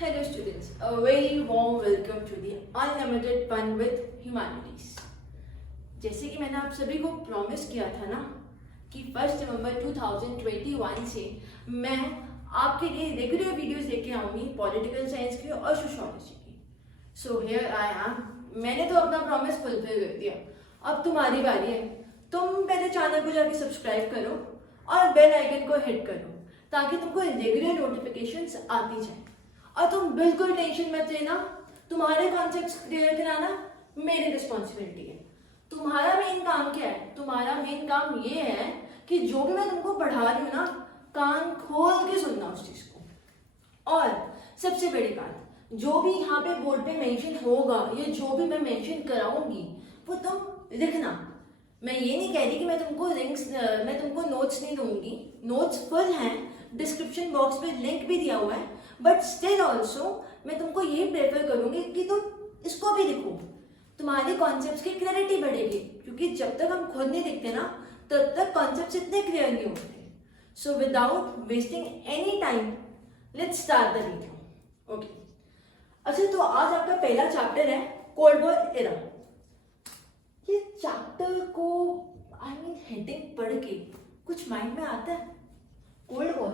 Hello students, a very warm welcome to the Unlimited Fun with Humanities। जैसे कि मैंने आप सभी को प्रॉमिस किया था ना कि 1 नवंबर 2021 से मैं आपके लिए रेगुलर वीडियोस लेके आऊंगी पॉलिटिकल साइंस की और सोशियोलॉजी की। So here I am. मैंने तो अपना प्रॉमिस फुलफिल कर दिया, अब तुम्हारी बारी है। तुम पहले चैनल को जाके सब्सक्राइब करो और बेल आइकन को हिट करो ताकि तुमको रेगुलर नोटिफिकेशंस आती जाए। और तुम बिल्कुल टेंशन मत लेना, तुम्हारे कॉन्सेप्ट्स क्लियर कराना मेरी रिस्पॉन्सिबिलिटी है। तुम्हारा मेन काम क्या है? तुम्हारा मेन काम ये है कि जो भी मैं तुमको पढ़ा रही हूँ ना, कान खोल के सुनना उस चीज को। और सबसे बड़ी बात, जो भी यहाँ पे बोर्ड पे मेंशन होगा या जो भी मैं मेंशन कराऊंगी वो तुम लिखना। मैं ये नहीं कह रही कि मैं तुमको नोट्स नहीं दूंगी, नोट्स फुल हैं, डिस्क्रिप्शन बॉक्स पे लिंक भी दिया हुआ है, बट स्टिल ऑल्सो मैं तुमको ये प्रेफर करूंगी कि तुम इसको भी लिखो। तुम्हारे कॉन्सेप्ट्स की क्लैरिटी बढ़ेगी, क्योंकि जब तक हम खुद नहीं लिखते ना तब तक कॉन्सेप्ट्स इतने क्लियर नहीं होते। So without wasting any time let's start the video. Okay, अच्छा तो आज आपका पहला चैप्टर है कोल्ड वॉर एरा। ये चैप्टर को हेडिंग पढ़ के कुछ माइंड में आता है? कोल्ड वॉर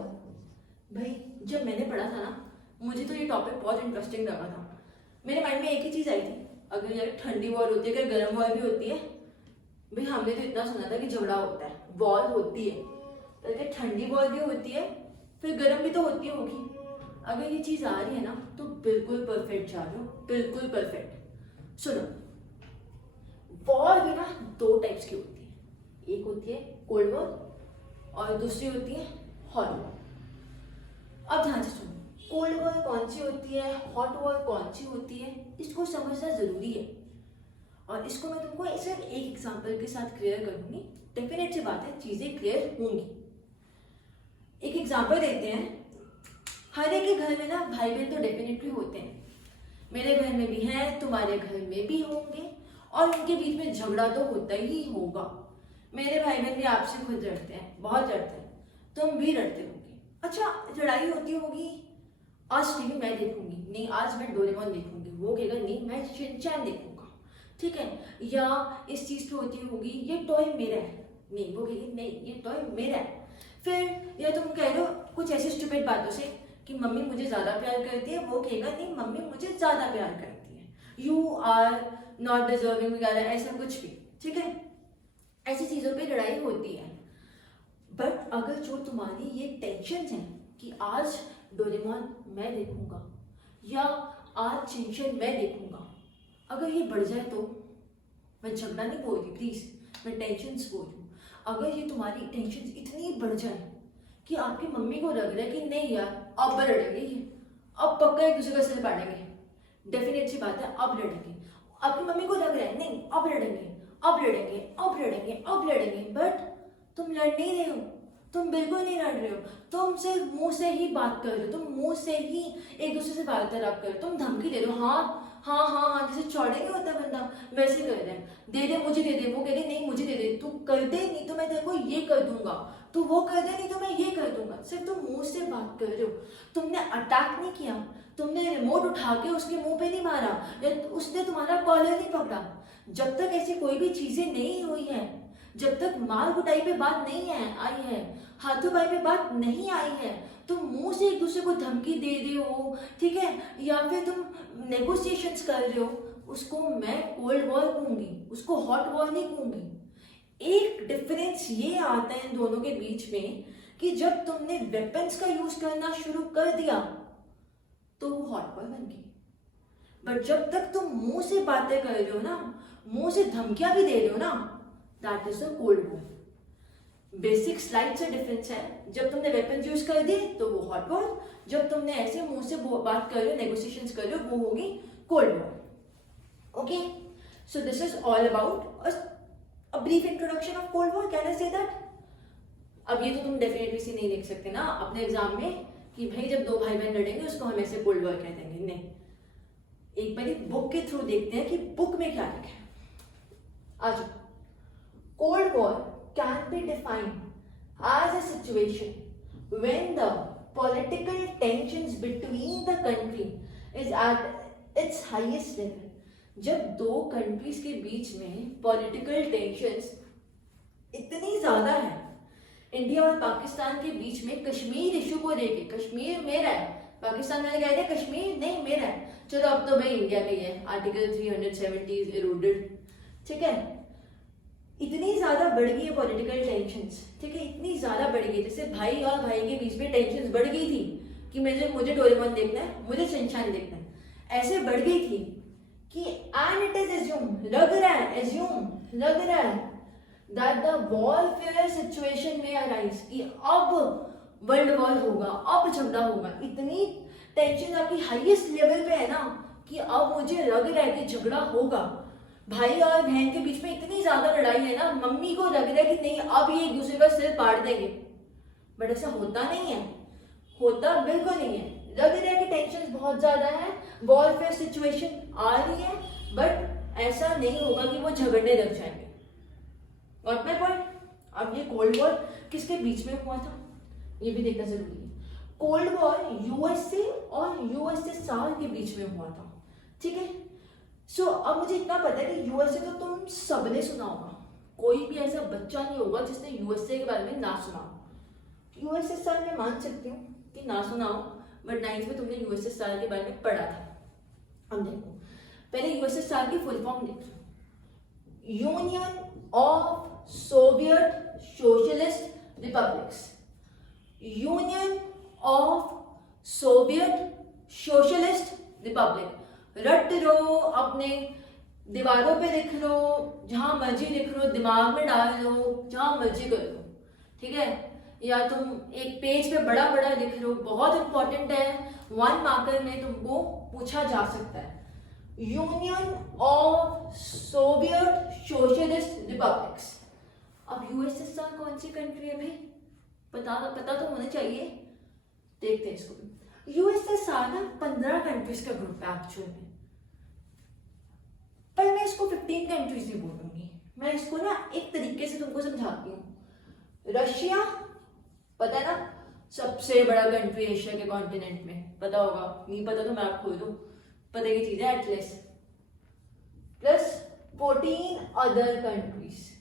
भाई, जब मैंने पढ़ा था ना मुझे तो ये टॉपिक बहुत इंटरेस्टिंग लगा था। मेरे माइंड में एक ही चीज आई थी, अगर यार ठंडी वॉर होती है, अगर गर्म वॉर भी होती है, भाई हमने तो इतना सुना था कि झगड़ा होता है, वॉर होती है, तो अगर ठंडी वॉर भी होती है फिर गर्म भी तो होती होगी। अगर ये चीज आ रही है ना तो बिल्कुल परफेक्ट जा रहे हो, बिल्कुल परफेक्ट। सुनो, वॉर भी ना दो टाइप्स की होती है, एक होती है कोल्ड वॉर और दूसरी होती है हॉट वॉर। अब ध्यान से सुनो, कोल्ड वॉर कौन सी होती है, हॉट वॉर कौन सी होती है, इसको समझना जरूरी है। और इसको मैं तुमको सिर्फ एक एग्जांपल के साथ क्लियर करूंगी। डेफिनेट सी बात है, चीजें क्लियर होंगी। एक एग्जांपल देते हैं। हर एक के घर में ना भाई बहन तो डेफिनेटली होते हैं, मेरे घर में भी हैं, तुम्हारे घर में भी होंगे, और उनके बीच में झगड़ा तो होता ही होगा। मेरे भाई बहन भी आपसे खुद लड़ते हैं, बहुत लड़ते हैं, तुम भी लड़ते होगे। अच्छा, लड़ाई होती होगी, आज टीवी मैं देखूंगी, नहीं आज मैं डोरेमोन देखूंगी, वो कहेगा नहीं मैं शिनचैन देखूंगा, ठीक है। या इस चीज पे होती होगी ये टॉय मेरा है, नहीं वो कहेगी नहीं ये टॉय मेरा है। फिर या तुम कह दो कुछ ऐसी स्टूपिड बातों से कि मम्मी मुझे ज्यादा प्यार करती है, वो कहेगा नहीं मम्मी मुझे ज्यादा प्यार करती है, यू आर नॉट डिजर्विंग वगैरह, ऐसा कुछ भी, ठीक है। ऐसी चीजों पे लड़ाई होती है। बट अगर जो तुम्हारी ये टेंशन है कि आज डोरेमोन मैं देखूंगा या आज शिनचैन मैं देखूंगा, अगर ये बढ़ जाए तो, मैं झगड़ा नहीं बोल रही प्लीज, मैं टेंशन बोल रही हूँ। अगर ये तुम्हारी टेंशन इतनी बढ़ जाए कि आपकी मम्मी को लग रहा है कि नहीं यार अब लड़ेंगे, ये अब पक्का एक दूसरे का सिर पाड़ेंगे, डेफिनेट सी बात है अब लड़ेंगे, आपकी मम्मी को लग रहा है नहीं अब लड़ेंगे अब लड़ेंगे अब लड़ेंगे अब लड़ेंगे, बट तुम लड़ नहीं रहे हो, तुम बिल्कुल नहीं लड़ रहे हो, तुम सिर्फ मुंह से ही बात कर रहे हो, तुम मुंह से ही एक दूसरे से वार्तालाप कर रहे हो, तुम धमकी दे रहे हो, हाँ हाँ हाँ हाँ, जैसे चौड़े नहीं होता बंदा वैसे कर रहे हैं, दे दे मुझे दे दे, वो कह दे नहीं मुझे दे दे, तू कर दे नहीं तो मैं तेरे को ये कर दूंगा, तू वो कर दे नहीं तो मैं ये कर दूंगा। सिर्फ तुम मुंह से बात कर रहे हो, तुमने अटैक नहीं किया, तुमने रिमोट उठा के उसके मुंह पे नहीं मारा या उसने तुम्हारा कॉलर नहीं पकड़ा। जब तक ऐसी कोई भी चीजें नहीं हुई है, जब तक मार कुटाई पे बात नहीं आई है, हाथों पाई पे बात नहीं आई है, तुम मुंह से एक दूसरे को धमकी दे रहे हो, ठीक है, या फिर तुम नेगोशिएशंस कर रहे हो, उसको मैं कोल्ड वॉर कहूंगी, उसको हॉट वॉर नहीं कहूंगी। एक डिफरेंस ये आता है इन दोनों के बीच में कि जब तुमने वेपन्स का यूज करना शुरू कर दिया तो वो हॉट वॉर बन गई। बट जब तक तुम मुंह से बातें कर रहे हो ना, मुंह से धमकियां भी दे रहे हो ना, that is the cold war. Basic slide से डिफरेंस है, जब तुमने वेपन यूज कर दिए तो वो हॉट वॉर, जब तुमने ऐसे मुंह से बात कर रहे हो, नेगोशिएशंस कर रहे हो, वो होगी cold war. Okay, so this is all about a brief introduction of cold war, can I say that. अब ये तो तुम डेफिनेटली से नहीं लिख सकते ना अपने एग्जाम में कि भाई जब दो भाई बहन लड़ेंगे उसको हम ऐसे कोल्ड वॉर कह देंगे, नहीं। एक बार बुक के थ्रू देखते हैं कि बुक में क्या लिखा है। आज cold war can be defined as a situation when the political tensions between the country is at its highest level. जब दो कंट्रीज के बीच में पॉलिटिकल टेंशंस इतनी ज्यादा है, इंडिया और पाकिस्तान के बीच में कश्मीर इशू को लेके, कश्मीर मेरा है, पाकिस्तान वाले कहते हैं कश्मीर नहीं मेरा है, चलो अब तो भाई इंडिया का ही है, आर्टिकल 370 इज इरोडेड, ठीक है। इतनी ज्यादा बढ़ गई है पॉलिटिकल टेंशंस, ठीक है, इतनी ज्यादा बढ़ गई, जैसे भाई और भाई के बीच में टेंशंस बढ़ गई थी कि मुझे डोरेमोन देखना है, मुझे सनशाइन देखना है, ऐसे बढ़ गई थी कि एंड इट इज एज्यूम, लग रहा है that the warfare situation may arise, कि अब वर्ल्ड वॉर होगा, अब झगड़ा होगा। इतनी टेंशन आपकी हाईएस्ट लेवल पे है ना कि अब मुझे लग रहा है कि झगड़ा होगा। भाई और बहन के बीच में इतनी ज्यादा लड़ाई है ना, मम्मी को लग रहा है कि नहीं अब ये एक दूसरे का सिर पाड़ देंगे, बट ऐसा होता नहीं है, होता बिल्कुल नहीं है। लग रहा है कि टेंशन बहुत ज्यादा है, वॉरफेयर सिचुएशन आ रही है, बट ऐसा नहीं होगा कि वो झगड़ने लग जाएंगे। और अपने पॉइंट, अब ये कोल्ड वॉर किसके बीच में हुआ था ये भी देखना जरूरी है। कोल्ड वॉर यूएसए और यूएसएसआर के बीच में हुआ था, ठीक है। सो अब मुझे इतना पता है कि यूएसए तो तुम सबने सुना होगा, कोई भी ऐसा बच्चा नहीं होगा जिसने यूएसए के बारे में ना सुना हो। यूएसएसआर मैं मान सकती हूँ कि ना सुना हो, बट 9th में तुमने यूएसएसआर के बारे में पढ़ा था। अब देखो पहले यूएसएसआर की फुल फॉर्म देखो, union of Soviet socialist republics, union of Soviet socialist Republic. रट लो, अपने दीवारों पे लिख लो, जहां मर्जी लिख लो, दिमाग में डाल लो, जहां मर्जी कर लो, ठीक है। या तुम एक पेज पे बड़ा बड़ा लिख लो, बहुत इंपॉर्टेंट है, 1 मार्कर में तुमको पूछा जा सकता है। Union of Soviet socialist republics. अब यूएसएसआर कौन सी कंट्री है भाई, पता तो होना चाहिए, देखते हैं इसको भी। यूएसएसआर ना 15 कंट्रीज का ग्रुप है एक्चुअल में, पर मैं इसको 15 कंट्रीज नहीं बोलूंगी, मैं इसको ना एक तरीके से तुमको समझाती हूँ। रशिया पता है ना, सबसे बड़ा कंट्री एशिया के कॉन्टिनेंट में, पता होगा, नहीं पता तो मैं आपको खोल दूं, पता की चीज है, Atlas plus 14 other countries.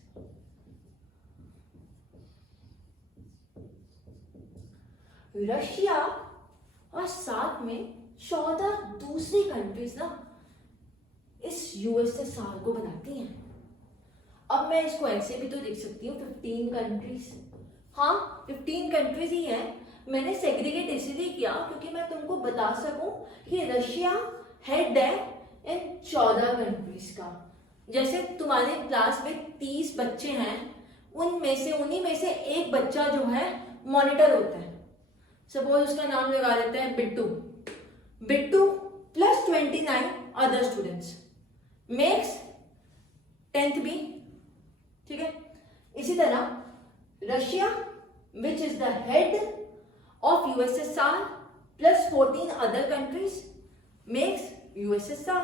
Russia और साथ में 14 दूसरी कंट्रीज ना इस यूएसएसआर को बनाती हैं। अब मैं इसको ऐसे भी तो देख सकती हूँ 15 कंट्रीज, हाँ 15 कंट्रीज ही है। मैंने सेग्रीगेट इसलिए किया क्योंकि मैं तुमको बता सकूं कि रशिया हेड है इन 14 कंट्रीज का। जैसे तुम्हारे क्लास में 30 बच्चे हैं, उन्हीं में से एक बच्चा जो है मॉनिटर होता है, सपोज उसका नाम लगा लेते हैं Bittu plus 29 other students makes 10th B, ठीक है। इसी तरह Russia which is the head of USSR plus 14 other countries makes USSR,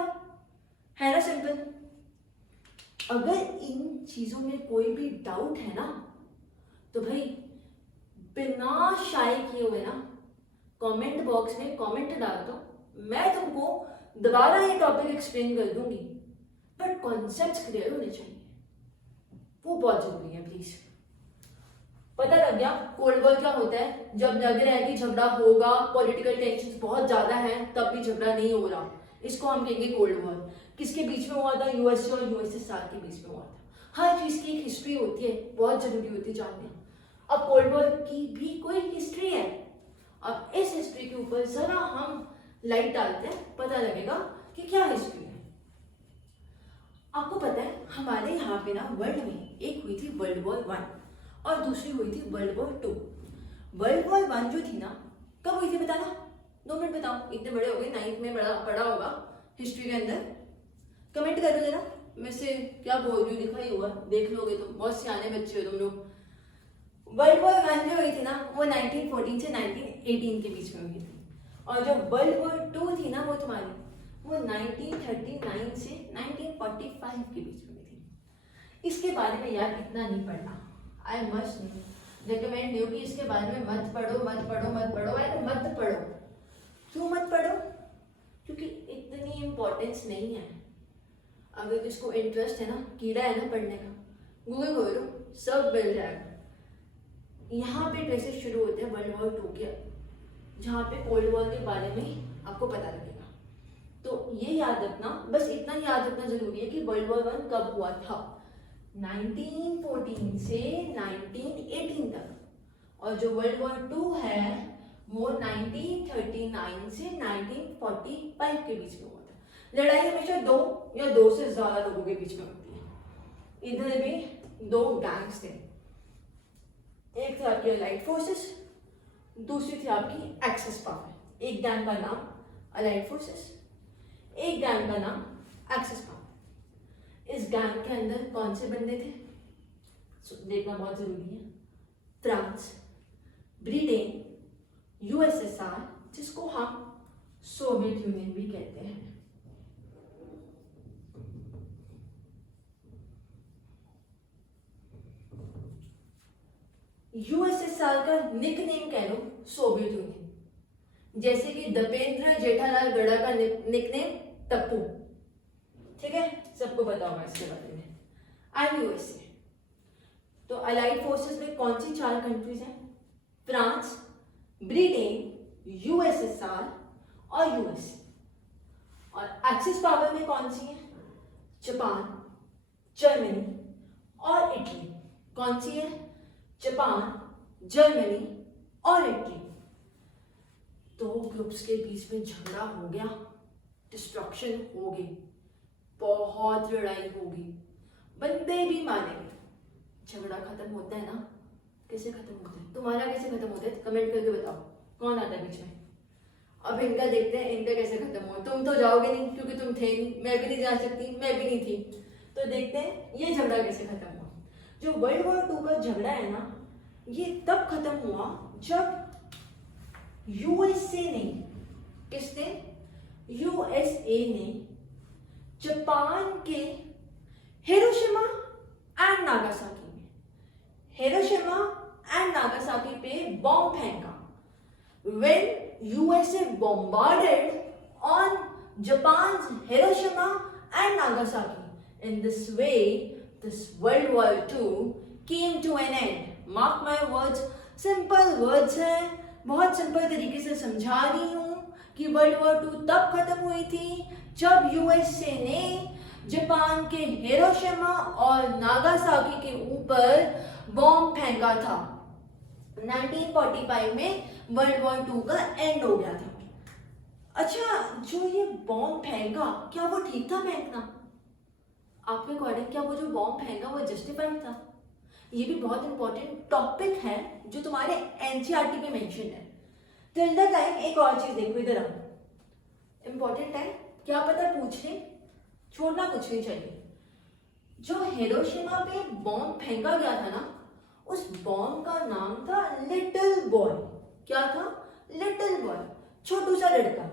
है ना सिंपल। अगर इन चीजों में कोई भी डाउट है ना तो भाई बिना शाय किए हुए ना कमेंट बॉक्स में कमेंट डाल दो, मैं तुमको दोबारा ये टॉपिक एक्सप्लेन कर दूंगी, बट कॉन्सेप्ट्स क्लियर होने चाहिए, वो बहुत जरूरी है प्लीज। पता लग गया कोल्ड वॉर क्या होता है, जब लग रहा है कि झगड़ा होगा, पॉलिटिकल टेंशन बहुत ज्यादा है, तब भी झगड़ा नहीं हो रहा, इसको हम कहेंगे कोल्ड वॉर। किसके बीच में हुआ था, यूएसए और यूएसएसआर के बीच में हुआ था। हर चीज की एक हिस्ट्री होती है, बहुत जरूरी होती है जानना। अब कोल्ड वॉर की भी कोई हिस्ट्री है, अब इस हिस्ट्री के ऊपर जरा हम लाइट डालते हैं, पता लगेगा कि क्या हिस्ट्री है। आपको पता है हमारे यहाँ पे ना वर्ल्ड में एक हुई थी वर्ल्ड वॉर 1 और दूसरी हुई थी वर्ल्ड वॉर 2। वर्ल्ड वॉर 1 जो थी ना कब हुई थी बताना, 2 मिनट बताओ, इतने बड़े हो गए, 9th में पढ़ा होगा हिस्ट्री के अंदर, कमेंट करो जरा। मैं से क्या बोल रही हूँ दिखा ही होगा, देख लोगे तो, बहुत सियाने बच्चे हो तुम लोग। वर्ल्ड वॉर 1 जो हुई थी ना वो 1914 से 1918 के बीच में हुई थी, और जो वर्ल्ड वॉर 2 थी ना वो तुम्हारी वो 1939 से 1945 के बीच में हुई थी। इसके बारे में यार इतना नहीं पढ़ना, आई मस्ट नो रिकमेंड नहीं हो कि इसके बारे में मत पढ़ो मत पढ़ो मत पढ़ो, एंड मत पढ़ो। क्यों मत पढ़ो? क्योंकि इतनी इम्पोर्टेंस नहीं है। अगर किसको इंटरेस्ट है ना, कीड़ा है ना पढ़ने का, गूगल खोलो, सब मिल जाएगा। यहाँ पे ट्रेसेस शुरू होते हैं वर्ल्ड वॉर 2 के, जहाँ पे कोल्ड वॉर के बारे में आपको पता लगेगा। तो ये याद रखना, बस इतना याद रखना जरूरी है कि वर्ल्ड वॉर 1 कब हुआ था, 1914 से 1918 तक, और जो वर्ल्ड वॉर 2 है वो 1939 से 1945 के बीच में हुआ था। लड़ाई हमेशा 2 या 2 से ज्यादा लोगों के बीच में होती है। इधर भी 2 गैंग्स थे, एक था आपकी अलाइड फोर्सेस, दूसरी थी आपकी एक्सिस पावर। एक गैंग का नाम अलाइड फोर्सेस, एक गैंग का नाम एक्सिस पावर। इस गैंग के अंदर कौन से बंदे थे देखना बहुत जरूरी है। फ्रांस, ब्रिटेन, यूएसएसआर, जिसको हम सोवियत यूनियन भी कहते हैं, यूएसएसआर का निकनेम कह लो सोवियत यूनियन। जैसे कि दीपेंद्र जेठालाल गढ़ा का निकनेम टप्पू, ठीक है, सबको पता होगा इसके बारे में। And USA. तो अलाइड फोर्सेस में कौन सी 4 कंट्रीज हैं? फ्रांस, ब्रिटेन, यूएसएसआर और यूएसए। और एक्सिस पावर में कौन सी है? जापान, जर्मनी और इटली। कौन सी है? जापान, जर्मनी और इटली। 2 ग्रुप्स के बीच में झगड़ा हो गया, डिस्ट्रक्शन हो गई, बहुत लड़ाई होगी, बंदे भी मारे गए। झगड़ा खत्म होता है ना, कैसे खत्म होता है? तुम्हारा कैसे खत्म होता है? कमेंट करके बताओ कौन आता है बीच में। अब इनका देखते हैं इनका कैसे खत्म हुआ। तुम तो जाओगे नहीं क्योंकि तुम थे नहीं, मैं भी नहीं जा सकती, मैं भी नहीं थी। तो देखते हैं ये झगड़ा कैसे खत्म हुआ। जो वर्ल्ड वॉर 2 का झगड़ा है ना, ये तब खत्म हुआ जब यूएसए ने, किसने? यूएसए ने जापान के हिरोशिमा एंड नागासाकी में, हिरोशिमा एंड नागासाकी पे बॉम्ब फेंका। When USA bombarded on Japan's Hiroshima and Nagasaki. In this way, this World War II came to an end. Mark my words. Simple words हैं, बहुत simple तरीके से समझा रही हूँ कि वर्ल्ड वॉर 2 तब खत्म हुई थी जब यूएसए ने जापान के हिरोशिमा और नागासाकी के ऊपर बॉम्ब फेंका था। 1945 में वर्ल्ड वॉर 2 का एंड हो गया था। अच्छा, जो ये बॉम्ब फेंका, क्या वो ठीक था फेंकना? आपके अकॉर्डिंग क्या वो जो बॉम्ब फेंका वो जस्टिफाइड था? ये भी बहुत इंपॉर्टेंट टॉपिक है जो तुम्हारे एनसीईआरटी में मेंशन है। टिल द टाइम एक और चीज देखो, इधर आओ, इंपॉर्टेंट है, क्या पता पूछ ले, छोड़ना कुछ नहीं चाहिए। जो हिरोशिमा पे बॉम्ब फेंका गया था ना, उस बॉम्ब का नाम था लिटिल बॉय। क्या था? लिटिल बॉय, छोटू सा लड़का।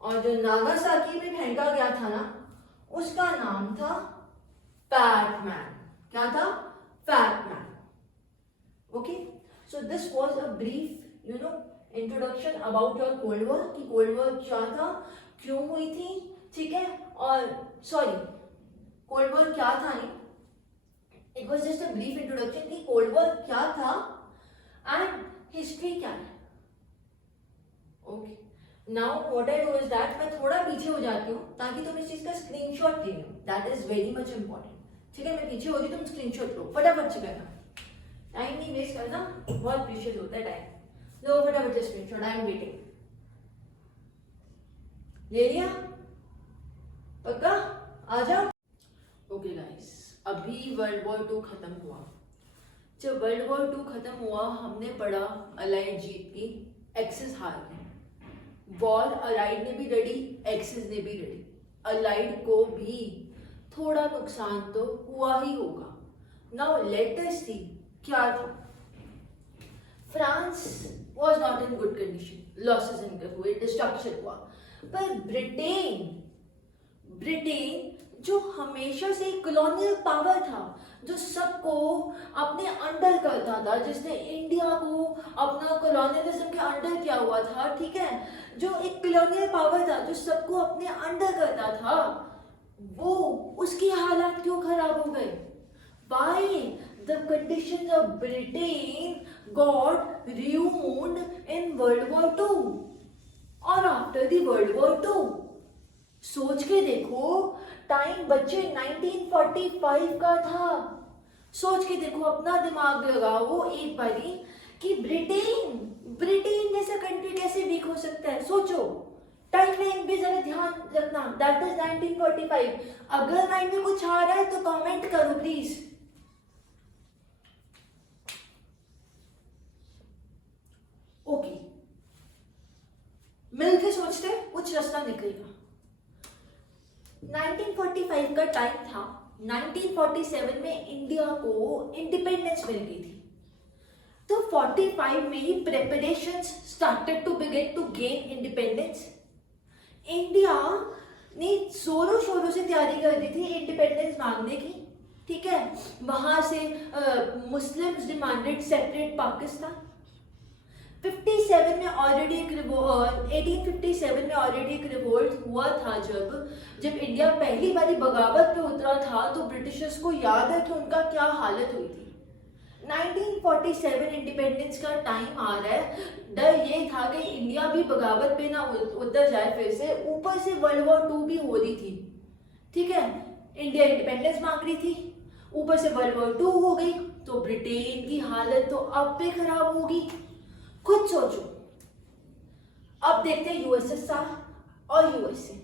और जो नागासाकी में फेंका गया था ना, उसका नाम था फैट मैन। क्या था? Fat man. Okay, so this was a brief introduction about your cold war, कि कोल्ड वॉर क्या था, क्यों हुई थी, ठीक है। और सॉरी, कोल्ड वॉर क्या था नहीं, it was just a brief introduction कि कोल्ड वॉर क्या था एंड हिस्ट्री क्या है। Okay, now what I do is that, मैं थोड़ा पीछे हो जाती हूँ ताकि तुम इस चीज का स्क्रीनशॉट ले लो, that is very much important. ठीक है, मैं पीछे हो रही, तुम स्क्रीनशॉट लो फटाफट से करना, टाइम नहीं वेस्ट करना, बहुत प्रीशियस होता है टाइम। लो फटाफट से स्क्रीनशॉट, आई एम वेटिंग। ले लिया? पक्का? आ जाओ। ओके गाइस, अभी वर्ल्ड वॉर 2 खत्म हुआ। जब वर्ल्ड वॉर 2 खत्म हुआ, हमने पढ़ा अलाइड जीत की, एक्सिस हार गई। वॉर अलाइड ने भी लड़ी, एक्सिस ने भी लड़ी। अलाइड को भी थोड़ा नुकसान तो हुआ ही होगा। नाउ लेट अस सी क्या था। France was not in good condition, losses income हुए, डिस्ट्रक्शन हुआ। पर ब्रिटेन जो हमेशा से कॉलोनियल पावर था, जो सबको अपने अंडर करता था, जिसने इंडिया को अपना कॉलोनियलिज्म के अंडर किया हुआ था, ठीक है, जो एक कॉलोनियल पावर था जो सबको अपने अंडर करता था, वो उसकी हालात क्यों खराब हो गए? Why the conditions of Britain got ruined in World War II और after the World War II? सोच के देखो, टाइम बच्चे 1945 का था। सोच के देखो, अपना दिमाग लगाओ एक बारी कि ब्रिटेन जैसा कंट्री कैसे वीक हो सकता है। सोचो, टाइम लाइन भी जरा ध्यान रखना, दैट इज 1945। अगर माइंड में कुछ आ रहा है तो कमेंट करो प्लीज। ओके, मिलके सोचते कुछ रास्ता निकलेगा। 1945 का टाइम था, 1947 में इंडिया को इंडिपेंडेंस मिल गई थी, तो 45 में ही preparations started to begin to gain independence. India ने जोरों शोरों से तैयारी कर दी थी इंडिपेंडेंस मांगने की, ठीक है। वहां से मुस्लिम्स डिमांडेड सेपरेट पाकिस्तान। 57 में ऑलरेडी एक 1857 में ऑलरेडी एक रिवोल्ट हुआ था, जब इंडिया पहली बारी बगावत पे उतरा था, तो ब्रिटिशर्स को याद है कि उनका क्या हालत हुई थी। 1947 इंडिपेंडेंस का टाइम आ रहा है, डर ये था कि इंडिया भी बगावत पे ना उतर जाए फिर से, ऊपर से वर्ल्ड वॉर 2 भी हो रही थी, ठीक है। इंडिया इंडिपेंडेंस मांग रही थी, ऊपर से वर्ल्ड वॉर 2 हो गई, तो ब्रिटेन की हालत तो अब पे खराब होगी। खुद सोचो। अब देखते हैं यूएसएसआर और USA,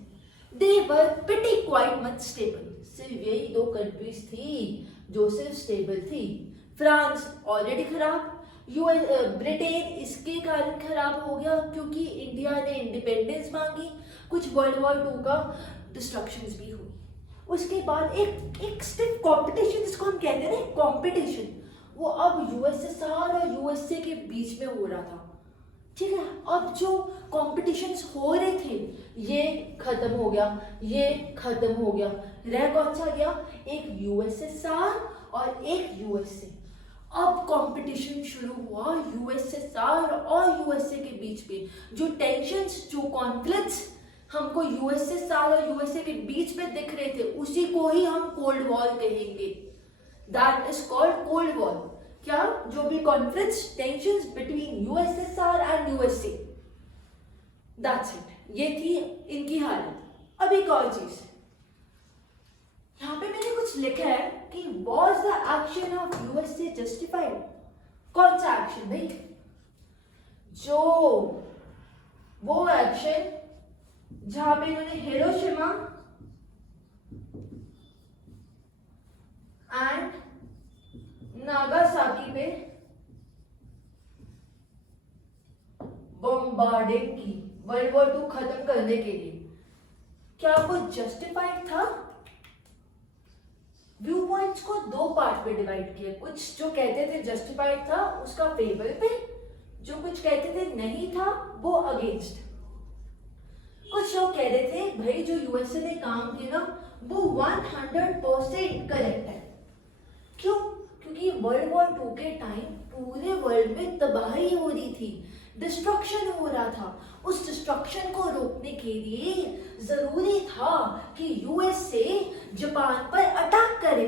they were pretty quite much stable. सिर्फ यही दो कंट्रीज थी जो सिर्फ स्टेबल थी। फ्रांस ऑलरेडी खराब, ब्रिटेन इसके कारण खराब हो गया क्योंकि इंडिया ने इंडिपेंडेंस मांगी, कुछ वर्ल्ड वॉर 2 का डिस्ट्रक्शंस भी हुई। उसके बाद एक स्टिफ कंपटीशन, जिसको हम कहते हैं ना कंपटीशन, वो अब यूएसएसआर और यूएसए के बीच में हो रहा था, ठीक है। अब जो कॉम्पिटिशन्स हो रहे थे ये खत्म हो गया, ये खत्म हो गया, रह कौन सा गया? एक यूएसएसआर और एक यूएसए। अब कंपटीशन शुरू हुआ यूएसएसआर और यूएसए के बीच में। जो टेंशन्स, जो कॉन्फ्लिक्ट्स हमको यूएसएसआर और यूएसए के बीच में दिख रहे थे, उसी को ही हम कोल्ड वॉर कहेंगे। That is called cold war. क्या? जो भी conflicts, tensions between USSR and USA, that's it. ये थी इनकी हालत। अब एक और चीज यहाँ पे मैंने कुछ लिखा है कि was the action of USA justified? कौन सा एक्शन भाई? जो वो एक्शन जहां पे इन्होंने हिरोशिमा एंड नागासाकी पे बॉम्बार्डिंग की वर्ल्ड वॉर 2 खत्म करने के लिए, क्या वो जस्टिफाइड था? व्यू पॉइंट्स को दो पार्ट में डिवाइड किया। कुछ जो कहते थे जस्टिफाइड था उसका फेवर पे, जो कुछ कहते थे नहीं था वो अगेंस्ट। कुछ लोग कह रहे थे भाई जो यूएसए ने काम किया ना वो 100% करेक्ट है। क्यों? क्योंकि वर्ल्ड वॉर 2 के टाइम पूरे वर्ल्ड में तबाही हो रही थी, डिस्ट्रक्शन हो रहा था। उस डिस्ट्रक्शन को रोकने के लिए जरूरी था कि यूएसए जापान पर अटैक करे।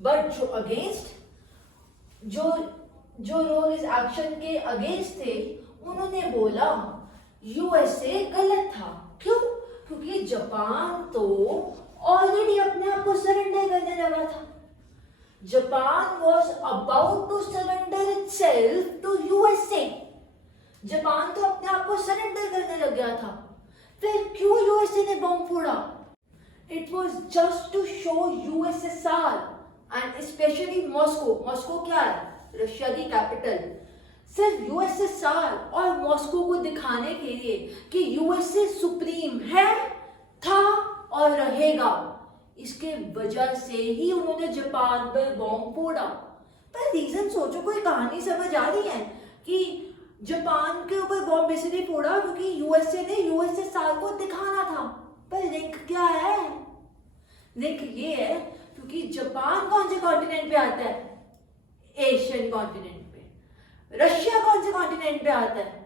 बट जो अगेंस्ट, जो लोग इस एक्शन के अगेंस्ट थे, उन्होंने बोला यूएसए गलत था। क्यों? क्योंकि जापान तो ऑलरेडी अपने आप को सरेंडर करने लगा था। Japan was about to surrender itself to USA. Japan तो अपने आप को सरेंडर करने लग गया था। फिर क्यों यूएसए ने बॉम्ब फोड़ा? It was just to show USSR and especially Moscow. Moscow क्या है? रशिया की कैपिटल। सिर्फ यूएसएसआर और मॉस्को को दिखाने के लिए कि यूएसए सुप्रीम है, था और रहेगा। इसके वजह से ही उन्होंने जापान पर बॉम्ब फोड़ा। पर रीजन सोचो, कोई कहानी समझ आ रही है कि जापान के ऊपर बॉम्ब इसलिए फोड़ा क्योंकि यूएसए ने यूएसएसआर को दिखाना था। पर लिंक क्या है? देख ये है क्योंकि जापान कौन से कॉन्टिनेंट पे आता है? एशियन कॉन्टिनेंट पे। रशिया कौन से कॉन्टिनेंट पे आता है?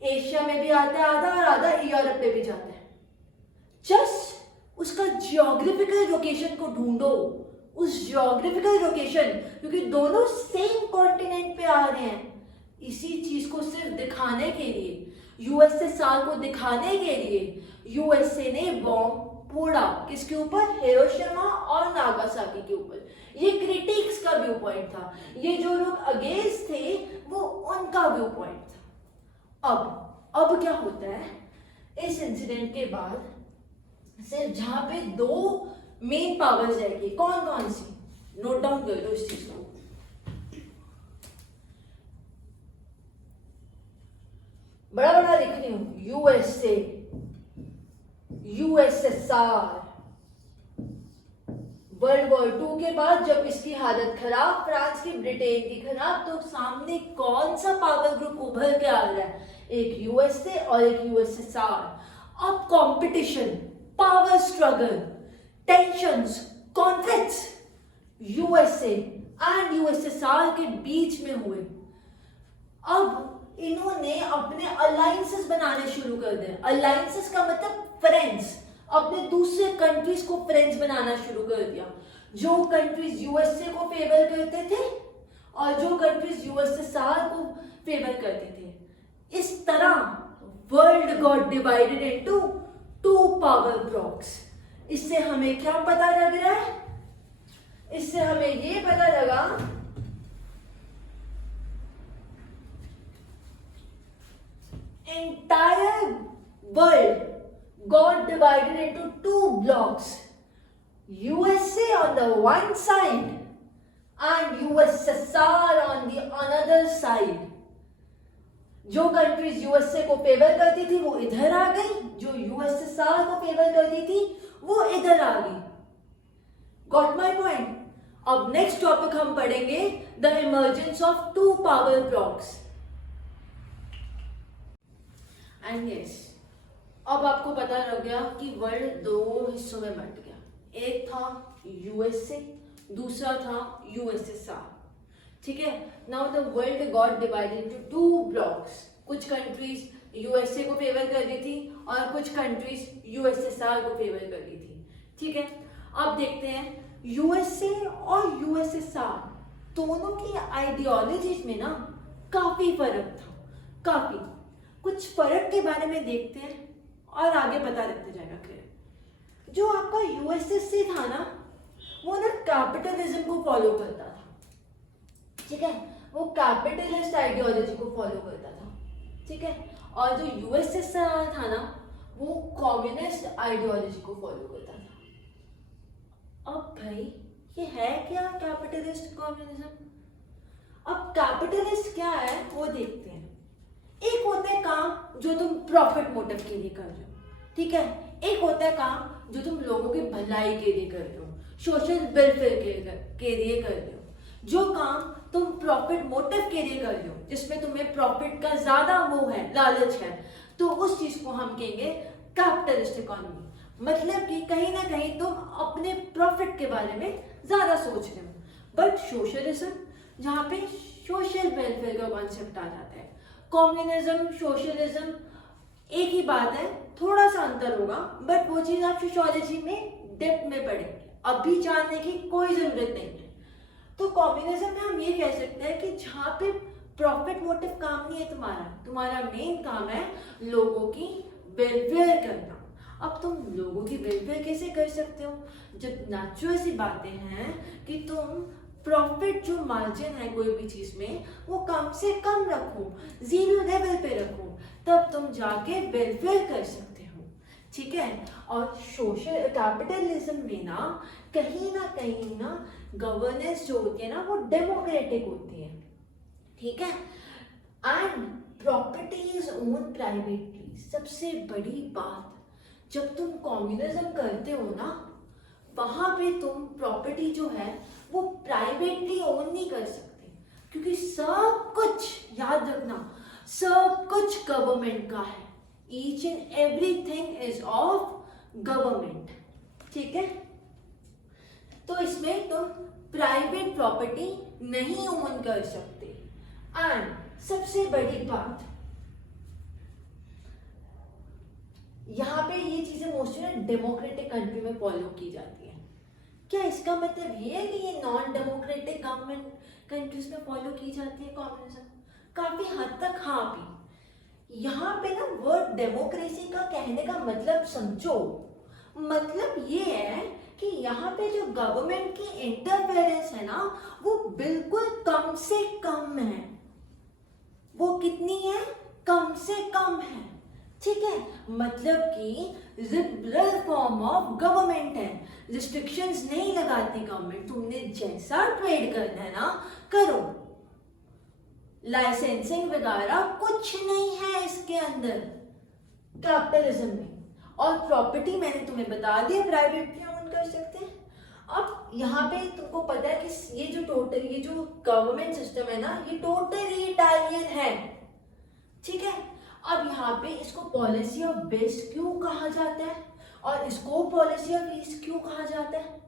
एशिया में भी आता है आधा और आधा यूरोप पे भी जाता है। जस्ट उसका जियोग्राफिकल लोकेशन को ढूंढो, उस जियोग्राफिकल लोकेशन, क्योंकि दोनों सेम कॉन्टिनेंट पे आ रहे हैं। इसी चीज को सिर्फ दिखाने के लिए, यूएसएसआर को दिखाने के लिए यूएसए ने बॉम्ब फोड़ा। किसके ऊपर? हिरोशिमा और नागासाकी के ऊपर। ये क्रिटिक्स का व्यू पॉइंट था, ये जो लोग अगेंस्ट थे वो उनका व्यू पॉइंट था। अब क्या होता है इस इंसिडेंट के बाद? सिर्फ जहां पे दो मेन पावर्स रहेगी, कौन कौन सी? नोट डाउन कर लो इस चीज को। बड़ा बड़ा लिख रही हूं, यूएसए, यूएसएसआर। वर्ल्ड वॉर 2 के बाद जब इसकी हालत खराब, फ्रांस की, ब्रिटेन की खराब, तो सामने कौन सा पावर ग्रुप उभर के आ रहा है? एक यूएसए और एक यूएसएसआर। अब competition, power struggle, tensions, conflicts USA and USSR के बीच में हुए। अब इन्होंने अपने अलायंसेस बनाने शुरू कर दिए। अलायंसेस का मतलब फ्रेंड्स, अपने दूसरे कंट्रीज को फ्रेंड्स बनाना शुरू कर दिया। जो कंट्रीज यूएसए को फेवर करते थे और जो कंट्रीज यूएसएसआर को फेवर करते थे। इस तरह world got divided into two power blocks. इससे हमें क्या पता लग रहा है? इससे हमें ये पता लगा entire world got divided into two blocks, USA on the one side and USSR on the another side. जो कंट्रीज यूएसए को फेवर करती थी वो इधर आ गई, जो यूएसएसआर को फेवर करती थी वो इधर आ गई। Got my point? अब नेक्स्ट टॉपिक हम पढ़ेंगे the emergence of two power blocks. And yes, अब आपको पता लग गया कि वर्ल्ड दो हिस्सों में बंट गया। एक था यूएसए, दूसरा था यूएसएसआर। ठीक है, now the world got divided into two blocks. कुछ कंट्रीज यूएसए को फेवर कर रही थी और कुछ कंट्रीज यूएसएसआर को फेवर कर रही थी। ठीक है, अब देखते हैं यूएसए और यूएसएसआर दोनों की आइडियोलॉजीज में ना काफी फर्क था। काफी कुछ फर्क के बारे में देखते हैं और आगे पता लगते जाएगा क्लियर। जो आपका यूएसएसए था ना, वो ना कैपिटलिज्म को फॉलो करता था। ठीक है, वो कैपिटलिस्ट आइडियोलॉजी को फॉलो करता था। ठीक है, और जो यूएसएसआर था ना, वो कम्युनिस्ट आइडियोलॉजी को फॉलो करता था। अब भाई ये है क्या कैपिटलिस्ट कम्युनिज्म? अब कैपिटलिस्ट क्या है वो देखते हैं। एक होता है काम जो तुम प्रॉफिट मोटिव के लिए कर रहे हो, ठीक है। एक होता है काम जो तुम लोगों की भलाई के लिए कर रहे हो, सोशल वेलफेयर के लिए कर रहे हो। जो काम तुम प्रॉफिट मोटिव के लिए कर रहे हो, जिसमें तुम्हें प्रॉफिट का ज्यादा मोह है, लालच है, तो उस चीज को हम कहेंगे कैपिटलिस्ट इकोनॉमी। मतलब कि कहीं ना कहीं तुम अपने प्रॉफिट के बारे में ज्यादा सोच रहे हो। बट सोशलिज्म, जहाँ पे सोशल वेलफेयर का कॉन्सेप्ट आ जाता है। कम्युनिज्म, सोशलिज्म एक ही बात है, थोड़ा सा अंतर होगा, बट वो चीज आप सोशियोलॉजी में डेप्थ में पढ़ेंगे, अभी जानने की कोई जरूरत नहीं है। तो कम्युनिज्म में हम ये कह सकते हैं कि जहाँ पे प्रॉफिट मोटिव काम नहीं है तुम्हारा मेन काम है लोगों की वेलफेयर करना। अब तुम लोगों की वेलफेयर कैसे कर सकते हो, जब नेचुरल सी बातें हैं कि तुम प्रॉफिट जो मार्जिन है कोई भी चीज में वो कम से कम रखो, जीरो लेवल पे रखो, तब तुम जाके वेलफेयर कर सकते हो। ठीक है, और सोशल कैपिटलिज्म में ना कहीं ना गवर्नेंस जो होती है ना वो डेमोक्रेटिक होती है। ठीक है, and property is own privately. सबसे बड़ी बात, जब तुम कम्युनिज्म करते हो ना, वहां पे तुम प्रॉपर्टी जो है वो प्राइवेटली ओन नहीं कर सकते, क्योंकि सब कुछ याद रखना, सब कुछ गवर्नमेंट का है। Each and everything is of government. ठीक है, तो इसमें तुम प्राइवेट प्रॉपर्टी नहीं ओन कर सकते। एंड सबसे बड़ी बात, यहाँ पे ये चीजें मोस्टली ना डेमोक्रेटिक कंट्री में फॉलो की जाती है। क्या इसका मतलब ये है कि ये नॉन डेमोक्रेटिक गवर्नमेंट कंट्रीज में फॉलो की जाती है कम्युनिज्म? काफी हद तक हाँ भी। यहाँ पे ना वर्ड डेमोक्रेसी का कहने का मतलब समझो, मतलब ये है कि यहाँ पे जो गवर्नमेंट की इंटरफेरेंस है ना वो बिल्कुल कम से कम है। वो कितनी है? कम से कम है। ठीक है, मतलब कि लिबरल फॉर्म ऑफ गवर्नमेंट है, रिस्ट्रिक्शंस नहीं लगाती गवर्नमेंट, तुमने जैसा ट्रेड करना है ना करो, लाइसेंसिंग वगैरह कुछ नहीं है इसके अंदर कैपिटलिज्म में। और प्रॉपर्टी मैंने तुम्हें बता दिया प्राइवेट भी ओन कर सकते हैं। अब यहाँ पे तुमको पता है कि ये जो गवर्नमेंट सिस्टम है ना ये टोटली इटालियन है। ठीक है, अब यहाँ पे इसको पॉलिसी ऑफ वेस्ट क्यों कहा जाता है और इसको पॉलिसी ऑफ ईस्ट क्यों कहा जाता है?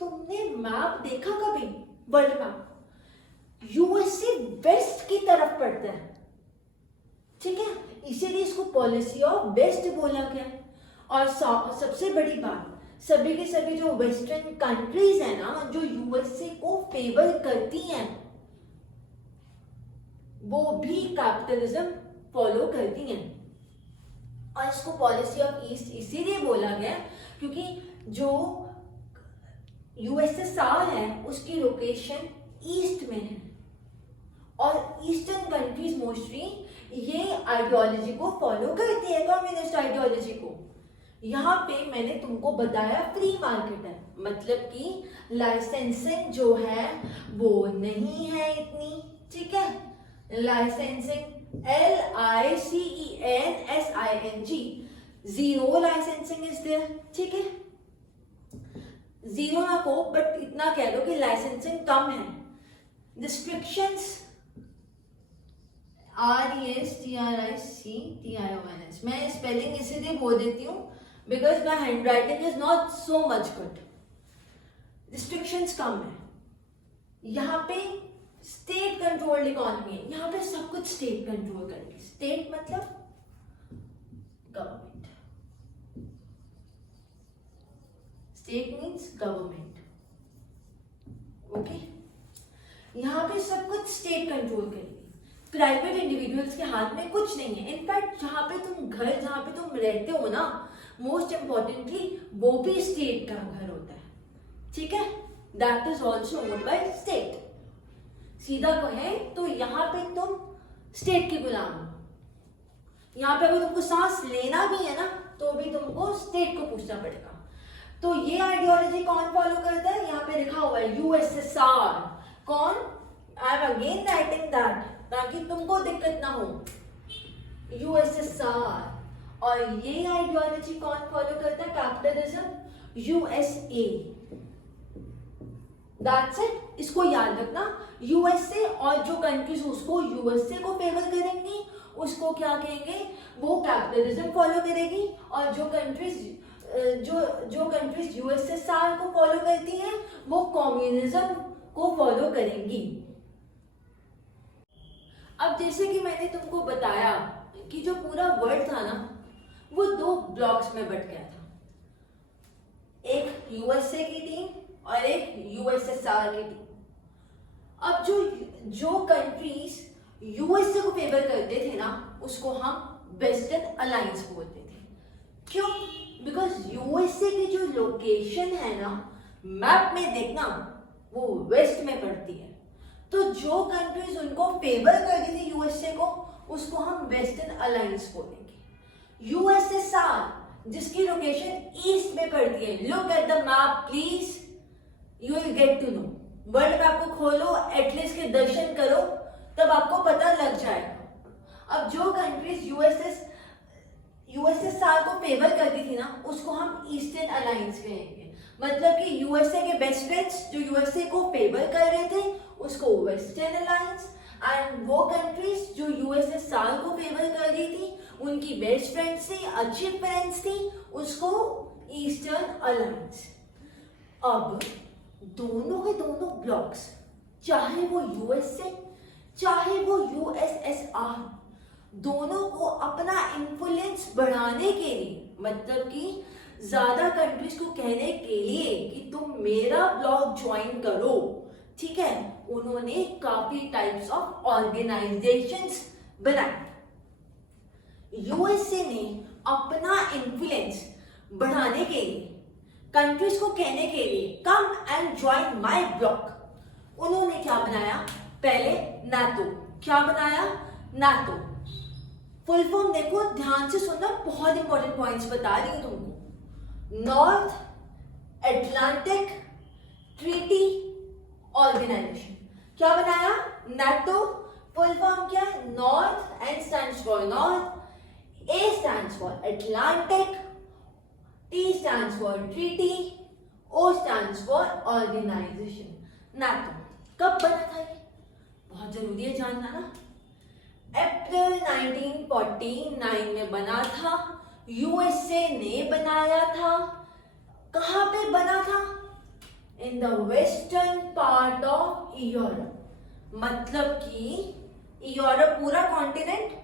तुमने मैप देखा कभी? वर्ल्ड मैप, यूएसए वेस्ट की तरफ पड़ता है। ठीक है, इसीलिए इसको पॉलिसी ऑफ वेस्ट बोला गया। और सबसे बड़ी बात, सभी के सभी जो वेस्टर्न कंट्रीज है ना जो यूएसए को फेवर करती हैं वो भी कैपिटलिज्म फॉलो करती हैं। और इसको पॉलिसी ऑफ ईस्ट इसीलिए बोला गया क्योंकि जो यूएसएसआर है उसकी लोकेशन ईस्ट में है और ईस्टर्न कंट्रीज मोस्टली ये आइडियोलॉजी को फॉलो करती है, कम्युनिस्ट आइडियोलॉजी को। यहाँ पे मैंने तुमको बताया फ्री मार्केट है, मतलब कि लाइसेंसिंग जो है वो नहीं है इतनी। ठीक है, licensing LICENSING, zero licensing is there. ठीक है, जीरो ना को बट इतना कह दो कि लाइसेंसिंग कम है। रिस्ट्रिक्शंस RESTRICTIONS, मैं स्पेलिंग इसीलिए बोल देती हूँ because my handwriting is not so much good. Restrictions कम है। यहाँ पे स्टेट कंट्रोल्ड इकोनॉमी है, यहाँ पे सब कुछ स्टेट कंट्रोल करेगी। स्टेट मतलब government, state means government. Okay, यहाँ पे सब कुछ स्टेट कंट्रोल करेगी। प्राइवेट इंडिविजुअल्स के हाथ में कुछ नहीं है। इनफैक्ट जहाँ पे तुम रहते हो ना, मोस्ट इंपॉर्टेंटली वो भी स्टेट का घर होता है। ठीक है, that is also owned by state. सीधा कहे तो यहाँ पे तुम स्टेट के गुलाम हो। यहाँ पे अगर तुमको सांस लेना भी है ना तो भी तुमको स्टेट को पूछना पड़ेगा। तो ये आइडियोलॉजी कौन फॉलो करता है? यहाँ पे लिखा हुआ है यूएसएसआर। कौन? I am again writing that ताकि तुमको दिक्कत ना हो। यूएसएसआर। और ये आइडियोलॉजी कौन फॉलो करता है? Capitalism, USA. दैट्स इट, इसको याद रखना। यूएसए और जो कंट्रीज उसको यूएसए को फेवर करेंगी उसको क्या कहेंगे? वो कैपिटलिज्म फॉलो करेगी। और जो कंट्रीज यूएसएसआर को फॉलो करती हैं वो कम्युनिज्म को फॉलो करेंगी। अब जैसे कि मैंने तुमको बताया कि जो पूरा वर्ल्ड था ना वो दो ब्लॉक्स में बट गया था, एक यूएसए की टीम और एक यूएसएसआर की टीम। अब जो कंट्रीज यूएसए को फेवर करते थे ना उसको हम वेस्टर्न अलायंस बोलते थे। क्यों? बिकॉज यूएसए की जो लोकेशन है ना मैप में देखना वो वेस्ट में पड़ती है। तो जो कंट्रीज उनको फेवर करती थी यूएसए को उसको हम वेस्टर्न अलायंस बोलेंगे। यूएसएसआर जिसकी लोकेशन ईस्ट में पड़ती है, look at the map please, you will get to know. World map को खोलो, एटलीस्ट के दर्शन करो, तब आपको पता लग जाएगा। अब जो कंट्रीज यूएसएसआर को फेवर करती थी ना उसको हम ईस्टर्न अलायंस कहेंगे। मतलब कि यूएसए के बेस्ट फ्रेंड्स जो यूएसए को फेवर कर रहे थे उसको वेस्टर्न अलायंस, एंड वो कंट्रीज जो यूएसएसआर को फेवर कर रही थी उनकी बेस्ट फ्रेंड्स थी, अच्छी फ्रेंड्स थी, उसको ईस्टर्न अलायंस। अब दोनों के दोनों ब्लॉक्स, चाहे वो यूएसए चाहे वो यूएसएसआर, दोनों को अपना इन्फ्लुएंस बढ़ाने के लिए, मतलब कि ज्यादा कंट्रीज को कहने के लिए कि तुम मेरा ब्लॉक ज्वाइन करो, ठीक है, उन्होंने काफी टाइप्स ऑफ ऑर्गेनाइजेशंस बनाए। यूएसए ने अपना इन्फ्लुएंस बढ़ाने के लिए, कंट्रीज को कहने के लिए come and join my block, उन्होंने क्या बनाया, पहले नाटो। क्या बनाया, नाटो। फुल फॉर्म देखो, ध्यान से सुनना, बहुत इंपॉर्टेंट पॉइंट्स बता रही हूं तुमको। North Atlantic Treaty Organization. क्या बनाया, नाटो। फुल फॉर्म क्या है, north, N stands for north, A stands for Atlantic, T stands for treaty, O stands for organization, NATO. कब बना था ये, बहुत जरूरी है जानना ना। अप्रैल 1949 में बना था, यूएसए ने बनाया था। कहां पे बना था, in the western part of Europe, मतलब कि यूरोप पूरा कॉन्टिनेंट,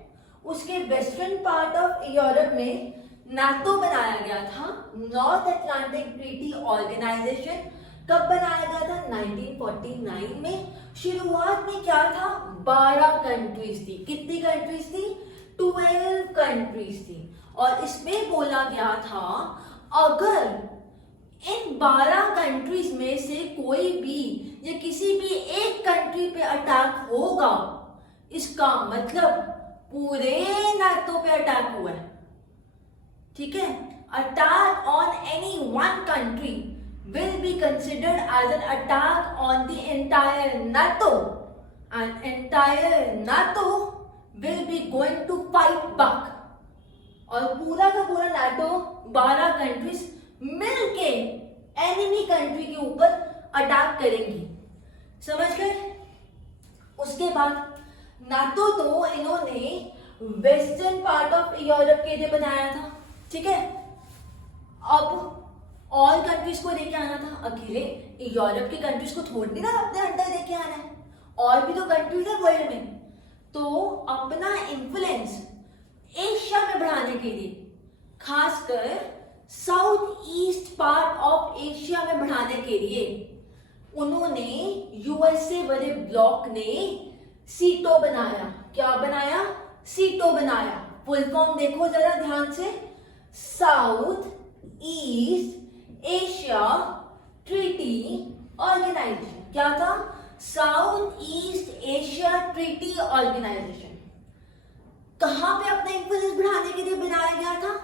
उसके वेस्टर्न पार्ट ऑफ यूरोप में नाटो बनाया गया था, नॉर्थ अटलांटिक ट्रीटी ऑर्गेनाइजेशन। कब बनाया गया था, 1949 में। शुरुआत में क्या था, 12 कंट्रीज थी। कितनी कंट्रीज थी, 12 कंट्रीज थी। और इसमें बोला गया था अगर इन 12 कंट्रीज में से कोई भी या किसी भी एक कंट्री पे अटैक होगा, इसका मतलब पूरे नाटो पे अटैक हुआ है, ठीक है। Attack on any one country will be considered as an attack on the entire NATO, and entire NATO will be going to fight back, और पूरा का पूरा नाटो 12 कंट्रीज मिलके एनिमी कंट्री के ऊपर अटैक करेंगी, समझ गए। उसके बाद नाटो तो इन्होंने वेस्टर्न पार्ट ऑफ यूरोप के लिए बनाया था, ठीक है। अब और कंट्रीज को लेके आना था, अकेले यूरोप की कंट्रीज को थोड़ी ना अपने अंडर लेके आना है, और भी तो कंट्रीज है वर्ल्ड में। तो अपना इन्फ्लुएंस एशिया में बढ़ाने के लिए, खासकर south east part of Asia में बढ़ाने के लिए, उन्होंने यूएसए वाले ब्लॉक ने सीटो बनाया। क्या बनाया, सीटो बनाया। फुल फॉर्म देखो जरा ध्यान से, South East Asia Treaty Organization. क्या था, South East Asia Treaty Organization. कहां पे अपना इन्फ्लुएंस बढ़ाने के लिए बनाया गया था,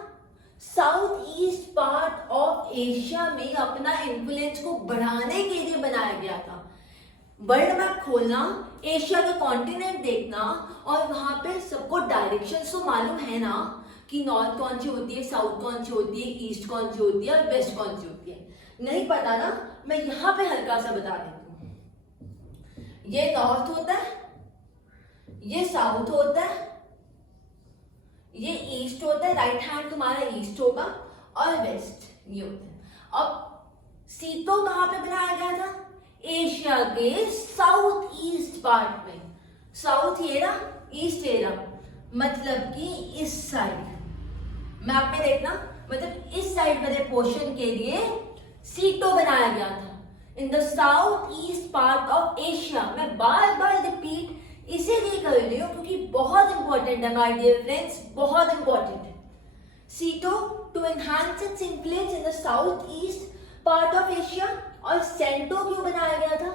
South east part of Asia में अपना इन्फ्लुएंस को बढ़ाने के लिए बनाया गया था। वर्ल्ड मैप खोलना, एशिया का कॉन्टिनेंट देखना, और वहां पे सबको डायरेक्शन तो मालूम है ना कि नॉर्थ कौन सी होती है, साउथ कौन सी होती है, ईस्ट कौन सी होती है और वेस्ट कौन सी होती है। नहीं पता ना, मैं यहां पे हल्का सा बता देती हूं। ये नॉर्थ होता है, ये साउथ होता है, ये ईस्ट होता है, राइट हैंड तुम्हारा ईस्ट होगा, और वेस्ट ये होता है। अब सीटो कहां पे बनाया गया था, एशिया के साउथ ईस्ट पार्ट में। साउथ ये रहा, ईस्ट ये रहा, मतलब कि इस साइड मैप में देखना, मतलब इस साइड वाले पोर्शन के लिए सीटो बनाया गया था, इन the south east part of Asia. मैं बार बार रिपीट इसीलिए कर रही हूं क्योंकि बहुत इंपॉर्टेंट है माय डियर फ्रेंड्स, बहुत इंपॉर्टेंट है। SEATO to enhance its influence in the south east part of Asia. और सेंटो क्यों बनाया गया था,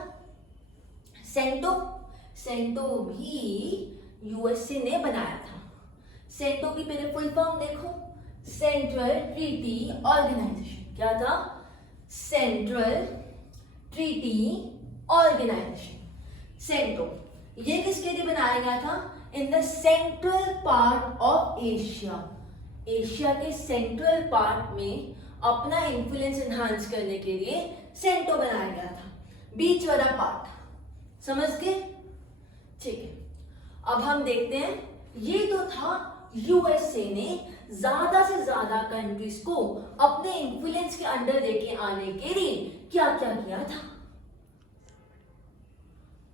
सेंटो भी यूएसए ने बनाया था। सेंटो की पहले फुल फॉर्म देखो, सेंट्रल ट्रीटी ऑर्गेनाइजेशन। क्या था, सेंट्रल ट्रीटी ऑर्गेनाइजेशन। सेंटो ये किसके लिए बनाया गया था, in the central part of Asia. Asia के सेंट्रल पार्ट में अपना इन्फ्लुएंस एनहांस करने के लिए सेंटो बनाया गया था, बीच वाला पार्ट, समझ गए, ठीक है। अब हम देखते हैं, ये तो था यूएसए ने ज्यादा से ज्यादा कंट्रीज को अपने इन्फ्लुएंस के अंडर लेके आने के लिए क्या क्या किया था?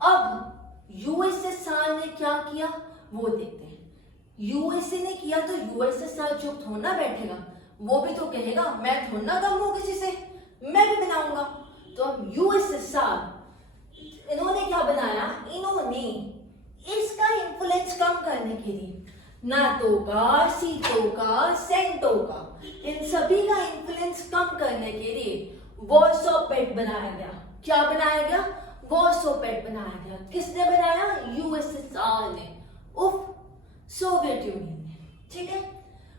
अब यूएसएसआर ने क्या किया वो देखते हैं। यूएसए ने किया तो यूएसएसआर चुप थोड़ा ना बैठेगा, वो भी तो कहेगा मैं थोड़ा ना कम हूं किसी से, मैं भी बनाऊंगा। तो अब यूएसएसआर इन्होंने क्या बनाया, इन्होंने इसका इन्फ्लुएंस कम करने के लिए नाटो का, सीटो का, सेंटो का, इन सभी का इन्फ्लुएंस कम करने के लिए वॉर्सो पैक्ट बनाया गया। क्या बनाया गया? वॉर्सो पैक्ट बनाया गया। किसने बनाया? यूएसएसआर ने, उफ, सोवियत यूनियन ने। ठीक है,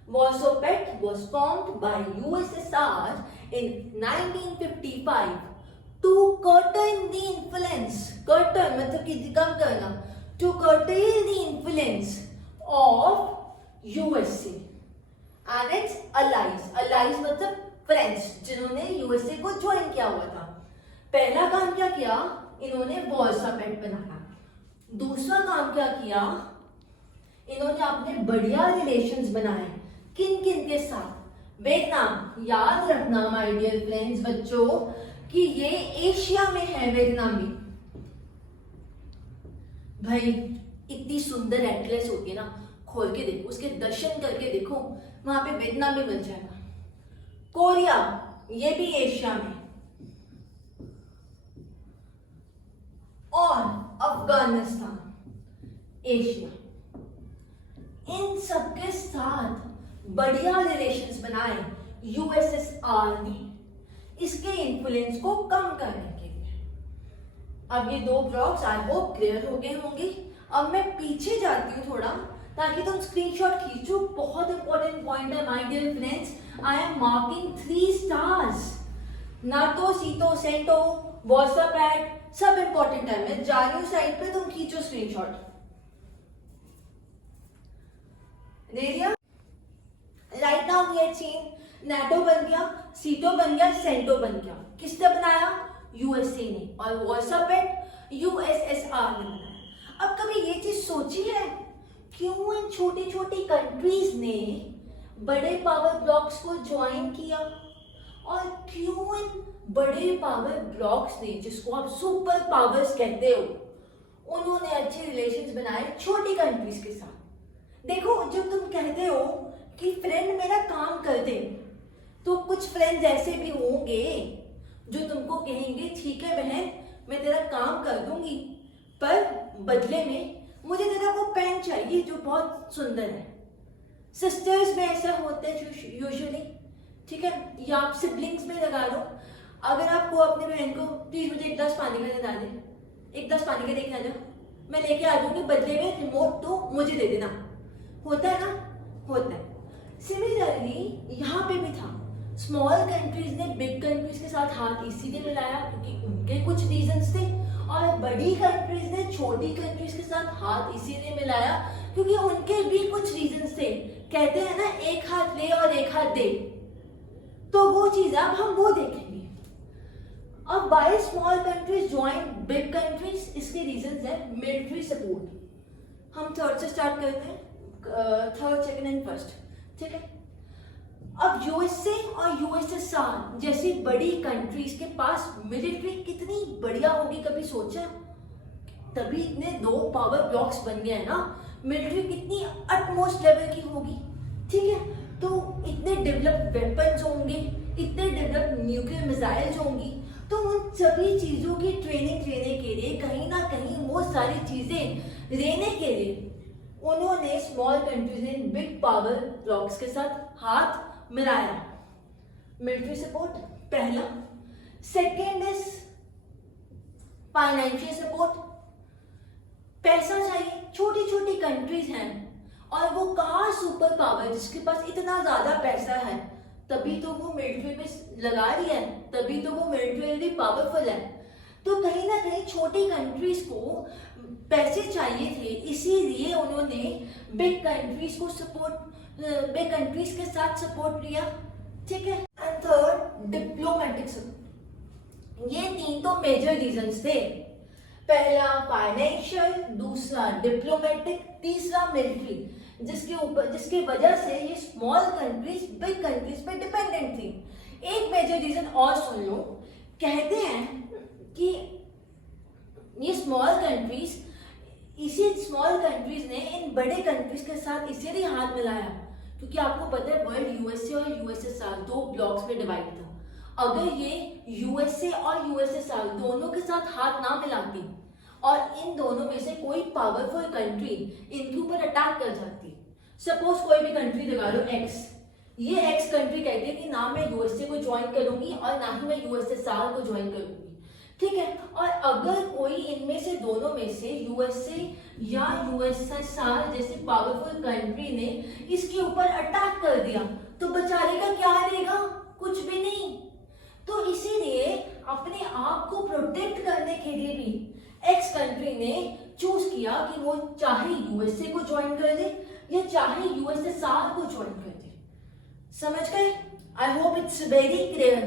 Warsaw Pact was formed by USSR in 1955 to curtail the influence, curtail मतलब कि कम करना, to curtail the influence of USA and its allies, allies मतलब फ्रेंड्स जिन्होंने यूएसए को ज्वाइन किया हुआ था। पहला काम क्या किया, इन्होंने वॉर्सो पैक्ट बनाया। दूसरा काम क्या किया, इन्होंने अपने बढ़िया रिलेशंस बनाए। किन किन के साथ? वियतनाम। याद रखना माय डियर फ्रेंड्स, बच्चों, कि ये एशिया में है वियतनाम भी। भाई इतनी सुंदर एटलस होती है ना, खोल के देखो, उसके दर्शन करके देखो, वहां पे वियतनाम भी मिल जाएगा। कोरिया, ये भी एशिया में, और अफगानिस्तान, एशिया। इन सबके साथ बढ़िया रिलेशंस बनाए यूएसएसआर ने इसके इन्फ्लुएंस को कम करने के लिए। अब ये दो ब्लॉक्स आई होप क्लियर हो गए होंगे। अब मैं पीछे जाती हूँ थोड़ा ताकि तुम स्क्रीनशॉट खींचो। बहुत इंपॉर्टेंट पॉइंट है my dear friends. I am marking 3 stars. NATO, SEATO, CENTO, Warsaw Pact सब इंपॉर्टेंट है। मैं जा रही हूँ साइड पे, तुम खींचो स्क्रीनशॉट। दे दिया? Right now we have seen NATO बन गया, सीटो बन गया, सेंटो बन गया। किसने बनाया? यूएसए ने। और वॉर्सो पैक्ट यूएसएसआर ने बनाया। अब कभी ये चीज सोची है क्यों इन छोटी छोटी कंट्रीज ने बड़े पावर ब्लॉक्स को ज्वाइन किया, और क्यों इन बड़े पावर ब्लॉक्स ने, जिसको आप सुपर पावर्स कहते हो, उन्होंने अच्छे रिलेशंस बनाए छोटी कंट्रीज के साथ? देखो, जब तुम कहते हो कि फ्रेंड मेरा काम कर दे, तो कुछ फ्रेंड्स ऐसे भी होंगे जो तुमको कहेंगे ठीक है बहन, मैं तेरा काम कर दूंगी, पर बदले में मुझे तेरा वो पेन चाहिए जो बहुत सुंदर है। सिस्टर्स में ऐसा होता है यूजुअली, ठीक है, या आप सिबलिंग्स में लगा लो। अगर आपको अपने बहन को प्लीज मुझे एक गिलास पानी का दे दे, एक गिलास पानी का देके आ जाओ, मैं लेके आ जाऊंगी, बदले में रिमोट तो मुझे दे देना। होता है ना? होता है। सिमिलरली यहाँ पे भी था। स्मॉल कंट्रीज ने बिग कंट्रीज के साथ हाथ इसीलिए मिलाया क्योंकि उनके कुछ रीजंस थे, और बड़ी कंट्रीज ने छोटी कंट्रीज के साथ हाथ इसीलिए मिलाया क्योंकि उनके भी कुछ रीजंस थे। कहते हैं ना, एक हाथ ले और एक हाथ दे, तो वो चीज अब हम वो देखेंगे। अब by small countries join big countries, इसके रीजंस है मिलिट्री सपोर्ट। हम थर्ड से स्टार्ट करते हैं, थर्ड, सेकंड एंड फर्स्ट, ठीक है। अब यूएसए और यूएसएसआर जैसी बड़ी कंट्रीज के पास मिलिट्री कितनी बढ़िया होगी, कभी सोचा? तभी इतने दो पावर ब्लॉक्स बन गए हैं ना। मिलिट्री कितनी अटमोस्ट लेवल की होगी, ठीक है। तो इतने डेवलप्ड वेपन्स होंगे, इतने डेवलप्ड न्यूक्लियर मिसाइल्स होंगी, तो उन सभी चीजों की ट्रेनिंग लेने के लिए कहीं ना कहीं वो सारी चीजें लेने के लिए उन्होंने स्मॉल कंट्रीज ने बिग पावर ब्लॉक्स के साथ हाथ मिलाया। मिलिट्री सपोर्ट पहला। Second is financial support. पैसा चाहिए, छोटी छोटी कंट्रीज हैं और वो कहाँ सुपर पावर जिसके पास इतना ज्यादा पैसा है, तभी तो वो मिलिट्री में लगा रही है, तभी तो वो मिलिट्री पावरफुल है। तो कहीं ना कहीं छोटी कंट्रीज को पैसे चाहिए थे, इसीलिए उन्होंने बिग कंट्रीज को सपोर्ट, बिग कंट्रीज के साथ सपोर्ट लिया, ठीक है। And third, diplomatic support. ये तीन तो मेजर रीजंस थे। पहला फाइनेंशियल, दूसरा डिप्लोमेटिक, तीसरा मिलिट्री। जिसके वजह से ये स्मॉल कंट्रीज बिग कंट्रीज पे डिपेंडेंट थी। एक मेजर रीजन और सुन लो, कहते हैं कि ये स्मॉल कंट्रीज ने इन बड़े कंट्रीज के साथ इसीलिए हाथ मिलाया क्योंकि आपको पता है वर्ल्ड यूएसए और यूएसएसआर दो ब्लॉक्स में डिवाइड था। अगर ये यूएसए और यूएसएसआर दोनों के साथ हाथ ना मिलाती और इन दोनों में से कोई पावरफुल कंट्री इनके ऊपर अटैक कर जाती, सपोज कोई भी कंट्री लगा लो एक्स, ये एक्स कंट्री कहती है कि ना मैं यूएसए को ज्वाइन करूंगी और ना ही मैं यूएसएसआर को ज्वाइन करूंगी, ठीक है। और अगर कोई इनमें से दोनों में से यूएसए या यूएसएसआर जैसे पावरफुल कंट्री ने इसके ऊपर अटैक कर दिया तो बेचारे का क्या रहेगा, कुछ भी नहीं। तो इसीलिए अपने आप को प्रोटेक्ट करने के लिए भी एक्स कंट्री ने चूज किया कि वो चाहे यूएसए को ज्वाइन कर दे या चाहे यूएसएसआर को ज्वाइन कर दे। समझ गए? I hope it's very clear.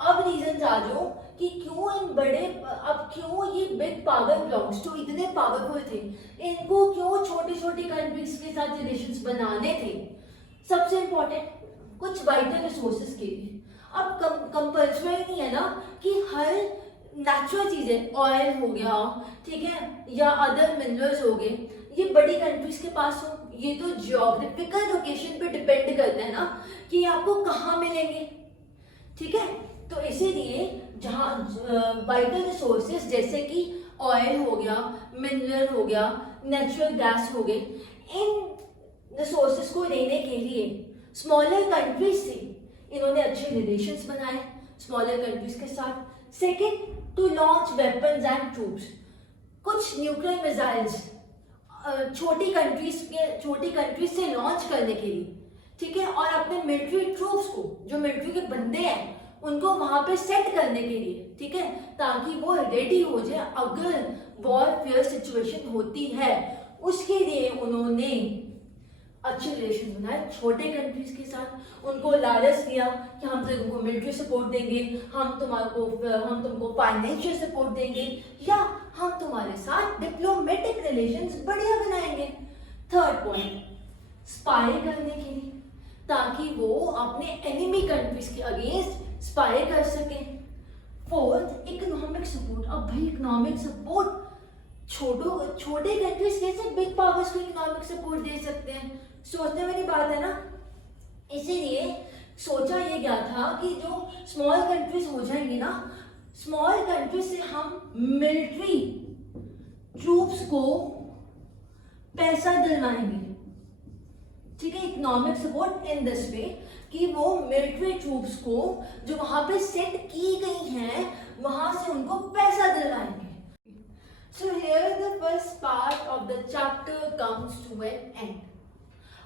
अब रीजन आ जाओ कि क्यों क्यों ये बिग पावर ब्लॉक्स जो इतने पावरफुल थे इनको क्यों छोटी छोटी कंट्रीज के साथ रिलेशंस बनाने थे। सबसे इंपॉर्टेंट कुछ वाइटल रिसोर्सेज के लिए। अब कंपल्सरी नहीं है ना कि हर नेचुरल चीजें, ऑयल हो गया, ठीक है, या अदर मिनरल्स हो गए, ये बड़ी कंट्रीज के पास हो। ये तो जियोग्राफिकल लोकेशन पे डिपेंड करता है ना कि आपको कहाँ मिलेंगे, ठीक है। तो इसीलिए जहाँ वाइटल रिसोर्सेज जैसे कि ऑयल हो गया, मिनरल हो गया, नेचुरल गैस हो गए, इन रिसोर्सेज को लेने के लिए स्मॉलर कंट्रीज से इन्होंने अच्छे रिलेशंस बनाए स्मॉलर कंट्रीज के साथ। Second, to launch weapons and troops, कुछ न्यूक्लियर मिसाइल्स छोटी कंट्रीज से लॉन्च करने के लिए, ठीक है, और अपने मिलिट्री ट्रूप्स को, जो मिलिट्री के बंदे हैं, उनको वहां पे सेट करने के लिए, ठीक है, ताकि वो रेडी हो जाए अगर वॉरफेयर सिचुएशन होती है। उसके लिए उन्होंने अच्छे रिलेशन बनाए छोटे कंट्रीज के साथ। उनको लालच दिया कि हम तुमको मिलिट्री सपोर्ट देंगे, हम तुमको फाइनेंशियल सपोर्ट देंगे, या हम तुम्हारे साथ डिप्लोमेटिक रिलेशंस बढ़िया बनाएंगे। थर्ड पॉइंट, स्पाई करने के लिए, ताकि वो अपने एनिमी कंट्रीज के अगेंस्ट स्पाई कर सके। Fourth, economic support. अब भाई इकोनॉमिक सपोर्ट छोटे कंट्रीज कैसे बिग पावर्स को इकोनॉमिक सपोर्ट दे सकते हैं, सोचने वाली बात है ना। इसीलिए सोचा ये गया था कि जो स्मॉल कंट्रीज हो जाएंगी ना, स्मॉल कंट्रीज से हम मिलिट्री ट्रूप्स को पैसा दिलवाएंगे, ठीक है, economic support in this way कि वो मिलिट्री ट्रूप्स को जो वहां पे सेट की गई हैं वहां से उनको पैसा दिलवाएंगे। So here the first part of the chapter comes to an end.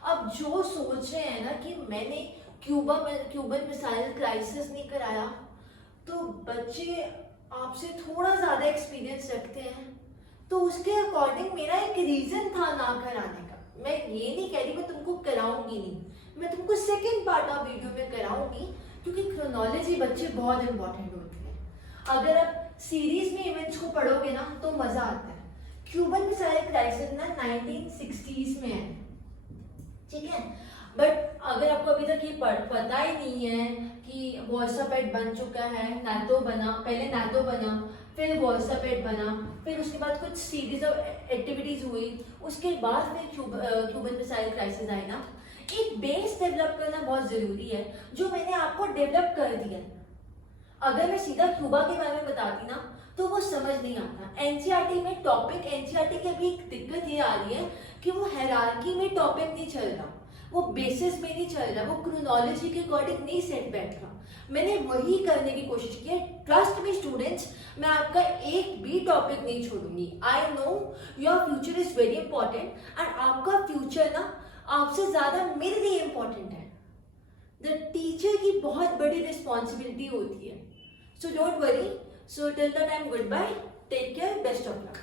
अब जो सोच रहे हैं ना कि मैंने क्यूबन मिसाइल क्राइसिस नहीं कराया, तो बच्चे आपसे थोड़ा ज़्यादा एक्सपीरियंस रखते हैं, तो उसके अकॉर्डिंग मेरा एक रीज़न था ना कराने का। मैं ये नहीं कह रही मैं तुमको कराऊंगी नहीं, मैं तुमको सेकेंड पार्ट ऑफ वीडियो में कराऊंगी, क्योंकि क्रोनोलॉजी बच्चे बहुत इंपॉर्टेंट होती है। अगर आप सीरीज में इवेंट्स को पढ़ोगे ना तो मजा आता है। क्यूबन मिसाइल क्राइसिस ना 1960s में है, ठीक है, बट अगर आपको अभी तक ये पता ही नहीं है कि वॉर्सापेट बन चुका है, नाटो बना, पहले नाटो बना, फिर वॉर्सापेट बना, फिर उसके बाद कुछ सीरीज ऑफ एक्टिविटीज हुई, उसके बाद फिर क्यूबन मिसाइल क्राइसिस आई ना। एक बेस डेवलप करना बहुत जरूरी है, जो मैंने आपको डेवलप कर दिया। अगर मैं सीधा क्यूबा के बारे में बताती ना तो वो समझ नहीं आता। एनसीईआरटी में टॉपिक, एनसीईआरटी की अभी एक दिक्कत ये आ रही है कि वो हायरार्की में टॉपिक नहीं चल रहा, वो बेसिस में नहीं चल रहा, वो क्रोनोलॉजी के अकॉर्डिंग नहीं सेट बैठ रहा। मैंने वही करने की कोशिश की है। ट्रस्ट मी स्टूडेंट्स, मैं आपका एक भी टॉपिक नहीं छोड़ूंगी। I know your future is very important and आपका फ्यूचर ना आपसे ज्यादा मेरे लिए इंपॉर्टेंट है। द टीचर की बहुत बड़ी रिस्पॉन्सिबिलिटी होती है। So don't worry. So till the time, goodbye. Take care. Best of luck.